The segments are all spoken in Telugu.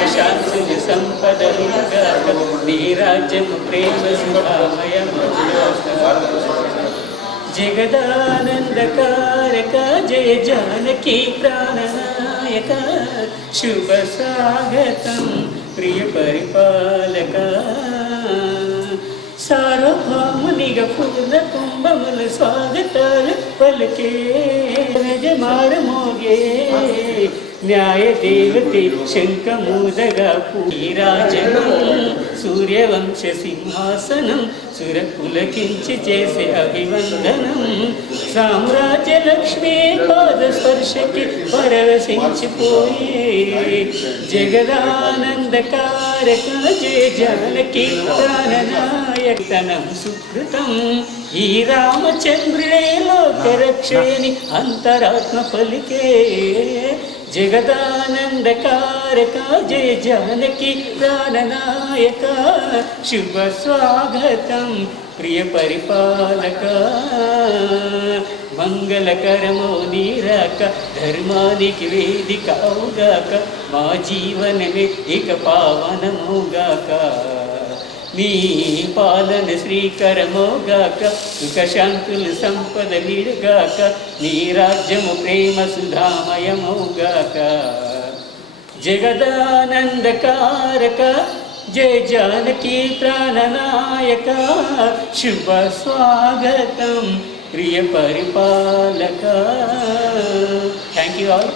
శ్రీకరమోగాక సుఖ శాంతులు నీ రాజ్యము ప్రేమ సుఖామయమోగాక జగదానందకారక జయ జానకి ప్రాణనాయక శుభ స్వాగతం ప్రియ పరిపాలక సార్వభౌమునిగ పూర్ణ కుంభముల స్వాగతాలు పలికే రజమాడ మోగే న్యాయ దేవతే శంఖమూదగా పూరాజనం సూర్యవంశ సింహాసనం సురకులకించి చేసే అభివందనం సామ్రాజ్య లక్ష్మీ పాదస్పర్శకి పరవశించిపోయే జగదానందకారక జయ జానకి ప్రాణనాయకనం సుకృతం ఈ రామచంద్రుడే లోకరక్షయని అంతరాత్మ ఫలికే జగదానందకారక జయ జానకి ప్రాణనాయక శుభ స్వాగతం ప్రియ పరిపాలక. మంగళకరమో నీరాక ధర్మానికి వేదిక అవుగాక మా జీవనమే ఇక పావనముగాక మీ పాలన శ్రీకరమోగాక సుఖశాంతులు సంపద మీరుగాక నీ రాజ్యము ప్రేమ సుధామయమోగాక జగదానందకారక జయ జానకీ ప్రాణనాయక శుభ స్వాగతం ప్రియ పరిపాలక. థ్యాంక్ యూ ఆల్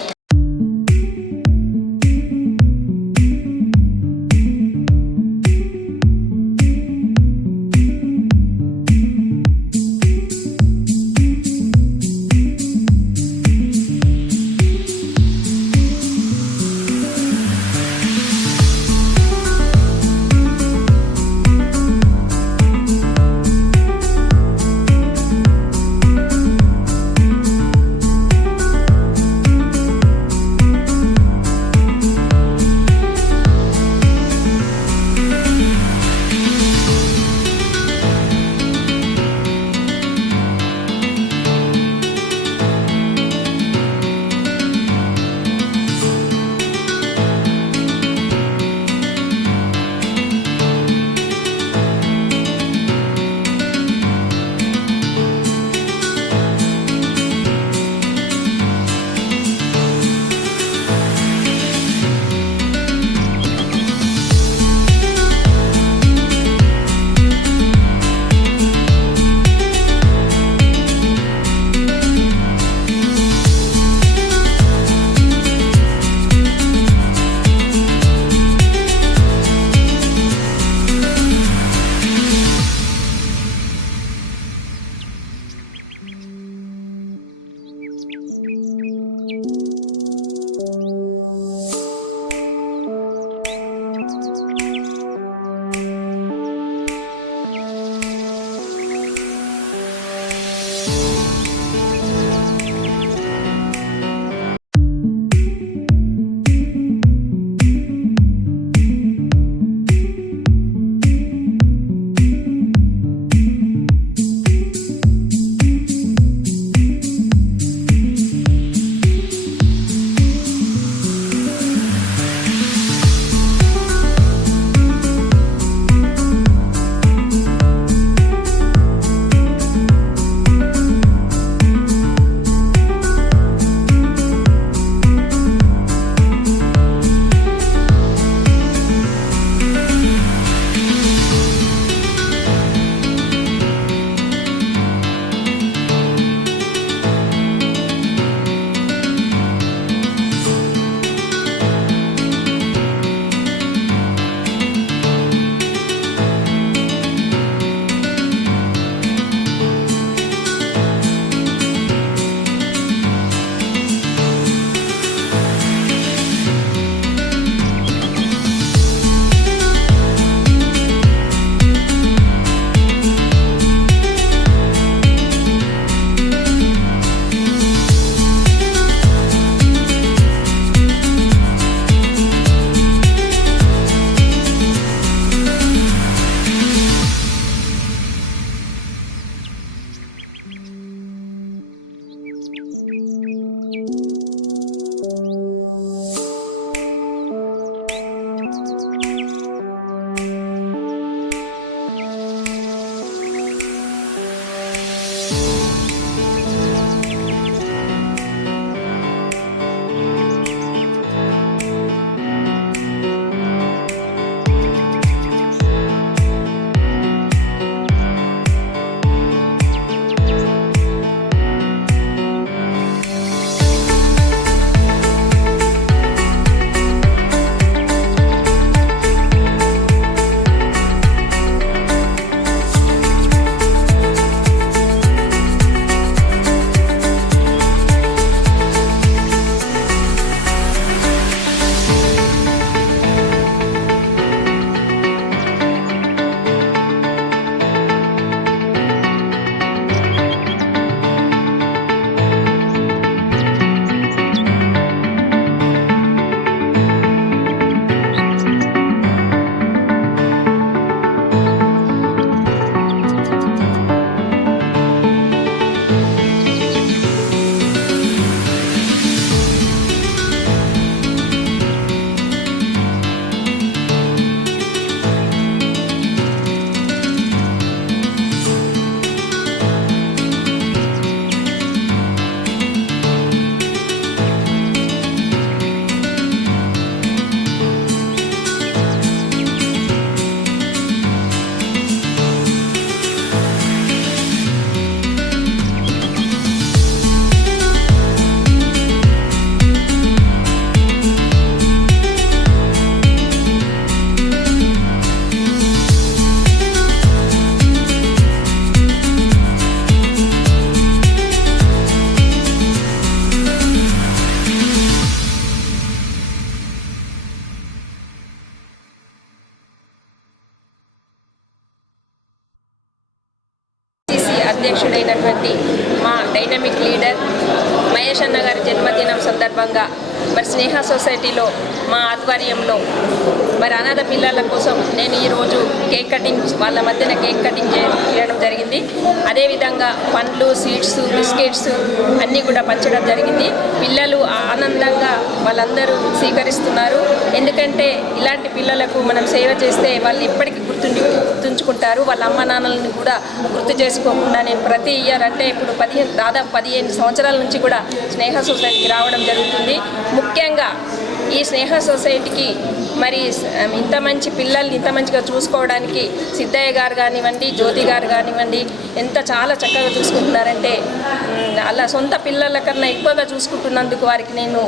సందర్భంగా మరి స్నేహ సొసైటీలో మా ఆధ్వర్యంలో మరి అనాథ పిల్లల కోసం నేను ఈరోజు కేక్ కటింగ్ వాళ్ళ మధ్యన కేక్ కటింగ్ చేయడం జరిగింది. అదేవిధంగా పండ్లు స్వీట్స్ బిస్కెట్స్ అన్నీ కూడా పంచడం జరిగింది. పిల్లలు ఆనందంగా వాళ్ళందరూ స్వీకరిస్తున్నారు. ఎందుకంటే ఇలాంటి పిల్లలకు మనం సేవ చేస్తే వాళ్ళు ఎప్పటికీ గుర్తుండి గుర్తుంచుకుంటారు వాళ్ళ అమ్మ నాన్నలను కూడా గుర్తు చేసుకోకుండా నేను ప్రతి ఇయర్ అంటే ఇప్పుడు పదిహేను దాదాపు పదిహేను సంవత్సరాల నుంచి కూడా స్నేహ సొసైటీకి రావడం జరుగుతుంది. ముఖ్యంగా ఈ స్నేహ సొసైటీకి మరి ఇంత మంచి పిల్లల్ని ఇంత మంచిగా చూసుకోవడానికి సిద్ధయ్య గారు కానివ్వండి జ్యోతి గారు కానివ్వండి ఎంత చాలా చక్కగా చూసుకుంటున్నారంటే అలా సొంత పిల్లల కన్నా ఎక్కువగా చూసుకుంటున్నందుకు వారికి నేను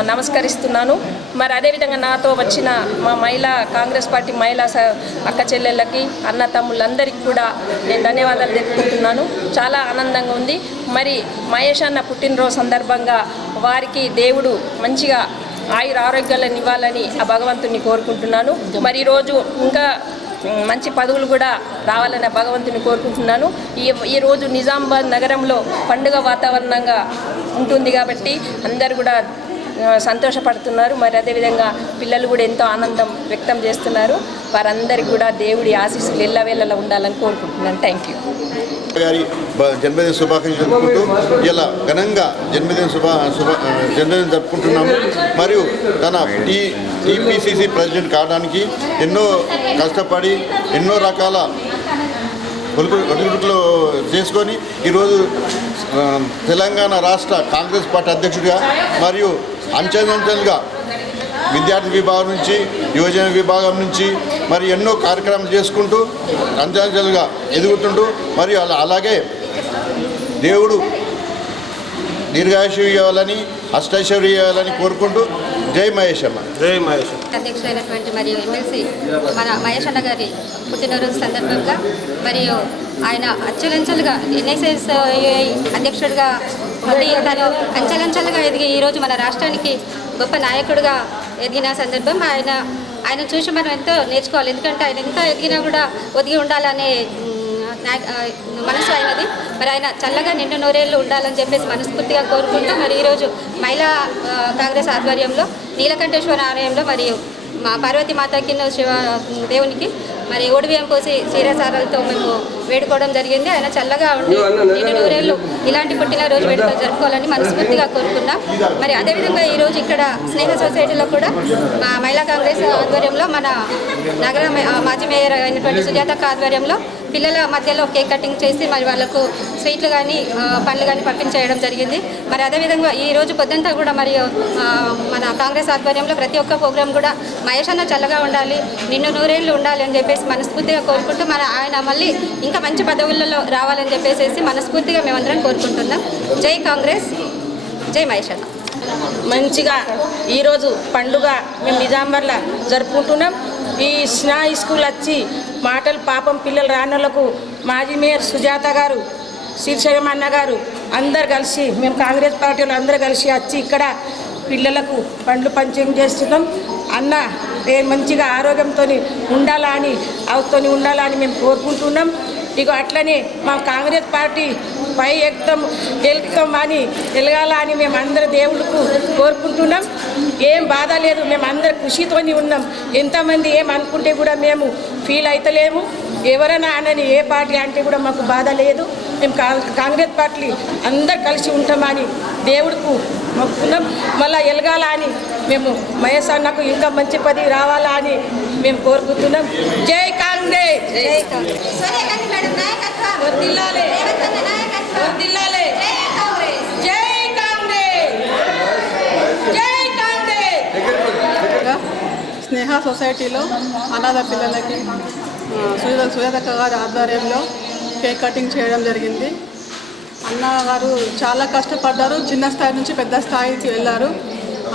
నమస్కరిస్తున్నాను. మరి అదేవిధంగా నాతో వచ్చిన మా మహిళా కాంగ్రెస్ పార్టీ మహిళా స- అక్క చెల్లెళ్ళకి అన్న తమ్ముళ్ళందరికీ కూడా నేను ధన్యవాదాలు తెలుపుకుంటున్నాను. చాలా ఆనందంగా ఉంది. మరి మహేష్ అన్న పుట్టినరోజు సందర్భంగా వారికి దేవుడు మంచిగా ఆయుర ఆరోగ్యాలను ఇవ్వాలని ఆ భగవంతుని కోరుకుంటున్నాను. మరి ఈరోజు ఇంకా మంచి పదవులు కూడా రావాలని భగవంతుని కోరుకుంటున్నాను. ఈ ఈరోజు నిజామాబాద్ నగరంలో పండుగ వాతావరణంగా ఉంటుంది కాబట్టి అందరు కూడా సంతోషపడుతున్నారు. మరి అదేవిధంగా పిల్లలు కూడా ఎంతో ఆనందం వ్యక్తం చేస్తున్నారు. వారందరికీ కూడా దేవుడి ఆశీస్సులు ఎల్లవేళలా ఉండాలని కోరుకుంటున్నాను. థ్యాంక్ యూ గారి జన్మదిన శుభాకాంక్షలు జరుపుకుంటూ ఇలా ఘనంగా జన్మదిన శుభ శుభ జన్మదినం జరుపుకుంటున్నాము. మరియు తన టీ టీపీసీసీ ప్రెసిడెంట్ కావడానికి ఎన్నో కష్టపడి ఎన్నో రకాల ఒలుకు ఒలుకుడుకులు చేసుకొని ఈరోజు తెలంగాణ రాష్ట్ర కాంగ్రెస్ పార్టీ అధ్యక్షుడిగా మరియు అంచెలంచెలుగా విద్యార్థి విభాగం నుంచి యువజన విభాగం నుంచి మరి ఎన్నో కార్యక్రమాలు చేసుకుంటూ అంచెలంచెలుగా ఎదుగుతుంటూ మరియు అలా అలాగే దేవుడు దీర్ఘాయుషు ఇవ్వాలని అష్టైశ్వర్యం ఇవ్వాలని కోరుకుంటూ జై మహేశమ్మ జై మహేష్. అధ్యక్షుడైనటువంటి మరియు ఎమ్మెల్సీ మన మహేష్ అన్న గారి పుట్టినరోజు సందర్భంగా మరియు ఆయన అచ్చలంచలుగా ఎన్ఎస్ఎస్ అధ్యక్షుడిగా ఉండి తను అంచెలంచెలుగా ఎదిగి ఈరోజు మన రాష్ట్రానికి గొప్ప నాయకుడిగా ఎదిగిన సందర్భం. ఆయన ఆయన చూసి మనం ఎంతో నేర్చుకోవాలి. ఎందుకంటే ఆయన ఎంత ఎదిగినా కూడా ఒదిగి ఉండాలనే మనసు అయినది. మరి ఆయన చల్లగా నిండు నూరేళ్ళు ఉండాలని చెప్పేసి మనస్ఫూర్తిగా కోరుకుంటూ మరి ఈరోజు మహిళా కాంగ్రెస్ ఆధ్వర్యంలో నీలకంఠేశ్వర ఆలయంలో మరియు మా పార్వతీమాత మాతాకి శివ దేవునికి మరి ఓడిబియ్యం పోసి చీరసారాలతో మేము వేడుకోవడం జరిగింది. ఆయన చల్లగా ఉండి నూరేళ్ళు ఇలాంటి పుట్టినరోజు వేడుకలు జరుపుకోవాలని మనస్ఫూర్తిగా కోరుకున్నాం. మరి అదేవిధంగా ఈరోజు ఇక్కడ స్నేహ సొసైటీలో కూడా మా మహిళా కాంగ్రెస్ ఆధ్వర్యంలో మన నగర మాజీ మేయర్ అయినటువంటి సుజాతక్క ఆధ్వర్యంలో పిల్లల మధ్యలో కేక్ కటింగ్ చేసి మరి వాళ్ళకు స్వీట్లు కానీ పండ్లు కానీ పంపించేయడం జరిగింది. మరి అదేవిధంగా ఈ రోజు పొద్దుంతా కూడా మరి మన కాంగ్రెస్ ఆధ్వర్యంలో ప్రతి ఒక్క ప్రోగ్రాం కూడా మహేష్ అన్న చల్లగా ఉండాలి నిన్ను నూరేళ్ళు ఉండాలి అని చెప్పేసి మనస్ఫూర్తిగా కోరుకుంటూ మన ఆయన మళ్ళీ ఇంకా మంచి పదవులలో రావాలని చెప్పేసి మనస్ఫూర్తిగా మేమందరం కోరుకుంటున్నాం. జై కాంగ్రెస్ జై మహేశ్వర మంచిగా ఈరోజు పండుగ మేము నిజాంబర్ల జరుపుకుంటున్నాం. ఈ స్నా స్కూల్ వచ్చి మాటలు పాపం పిల్లలు రానులకు మాజీ మేయర్ సుజాత గారు శీర్షగం అన్న గారు అందరు కలిసి మేము కాంగ్రెస్ పార్టీలో అందరు కలిసి వచ్చి ఇక్కడ పిల్లలకు పండ్లు పంచం చేస్తున్నాం. అన్న మంచిగా ఆరోగ్యంతో ఉండాలా అని అవతో ఉండాలా అని మేము కోరుకుంటున్నాం. ఇక అట్లనే మా కాంగ్రెస్ పార్టీ పై ఎక్తం తెలుగుతాం అని వెలగాల అని మేము అందరు దేవుళ్ళకు కోరుకుంటున్నాం. ఏం బాధ లేదు మేము అందరు ఖుషితోని ఉన్నాం. ఎంతమంది ఏం అనుకుంటే కూడా మేము ఫీల్ అవుతలేము ఎవరైనా అనని ఏ పార్టీ అంటే కూడా మాకు బాధ లేదు. మేము కా- కాంగ్రెస్ పార్టీ అందరు కలిసి ఉంటామని దేవుడికి మొక్కున్నాం మళ్ళీ ఎలగాల అని మేము మహేష్ అన్నకు ఇంకా మంచి పది రావాలా అని మేము కోరుకుంటున్నాం. జై కాంగ్రెస్ జై జై స్నేహ సొసైటీలో అనాథ పిల్లలకి ఆ, సుజాత సుజాతక్క గారి ఆధ్వర్యంలో కేక్ కటింగ్ చేయడం జరిగింది. అన్న గారు చాలా కష్టపడ్డారు. చిన్న స్థాయి నుంచి పెద్ద స్థాయికి వెళ్ళారు.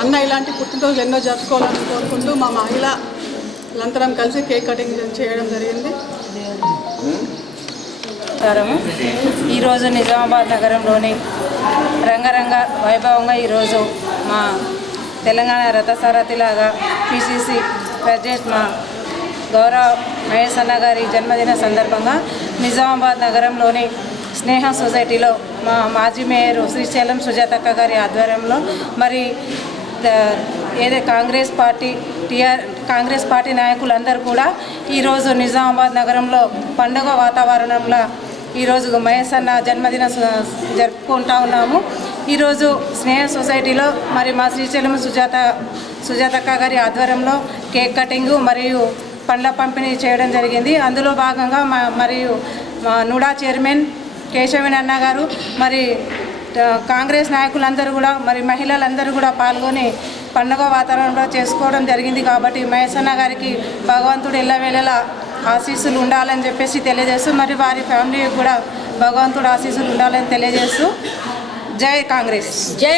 అన్న ఇలాంటి పుట్టినరోజు ఎన్నో జరుపుకోవాలని కోరుకుంటూ మా మహిళ లంతరం కలిసి కేక్ కటింగ్ చేయడం జరిగింది. నమస్కారము. ఈరోజు నిజామాబాద్ నగరంలోని రంగరంగ వైభవంగా ఈరోజు మా తెలంగాణ రథసారథిలాగా పిసిసి ప్రెసిడెంట్ మా గౌరవ మహేష్ అన్న గారి జన్మదిన సందర్భంగా నిజామాబాద్ నగరంలోని స్నేహ సొసైటీలో మా మాజీ మేయర్ శ్రీశైలం సుజాతక్క గారి ఆధ్వర్యంలో మరి ద- ఏదే Congress party TR Congress party నాయకులందరూ కూడా ఈరోజు నిజామాబాద్ నగరంలో పండుగ వాతావరణంలో ఈరోజు మహేష్ అన్న జన్మదిన జరుపుకుంటా ఉన్నాము. ఈరోజు స్నేహ సొసైటీలో మరి మా శ్రీశైలం సుజాత సుజాతక్క గారి ఆధ్వర్యంలో కేక్ కటింగ్ మరియు పండ్ల పంపిణీ చేయడం జరిగింది. అందులో భాగంగా మా మరియు మా నుడా చైర్మన్ కేశవన్ అన్న గారు మరి కాంగ్రెస్ నాయకులందరూ కూడా మరి మహిళలందరూ కూడా పాల్గొని పండుగ వాతావరణంలో చేసుకోవడం జరిగింది కాబట్టి మహేశన్న గారికి భగవంతుడు ఎల్లవేళలా ఆశీస్సులు ఉండాలని చెప్పేసి తెలియజేస్తూ మరి వారి ఫ్యామిలీకి కూడా భగవంతుడు ఆశీస్సులు ఉండాలని తెలియజేస్తూ జై కాంగ్రెస్. జై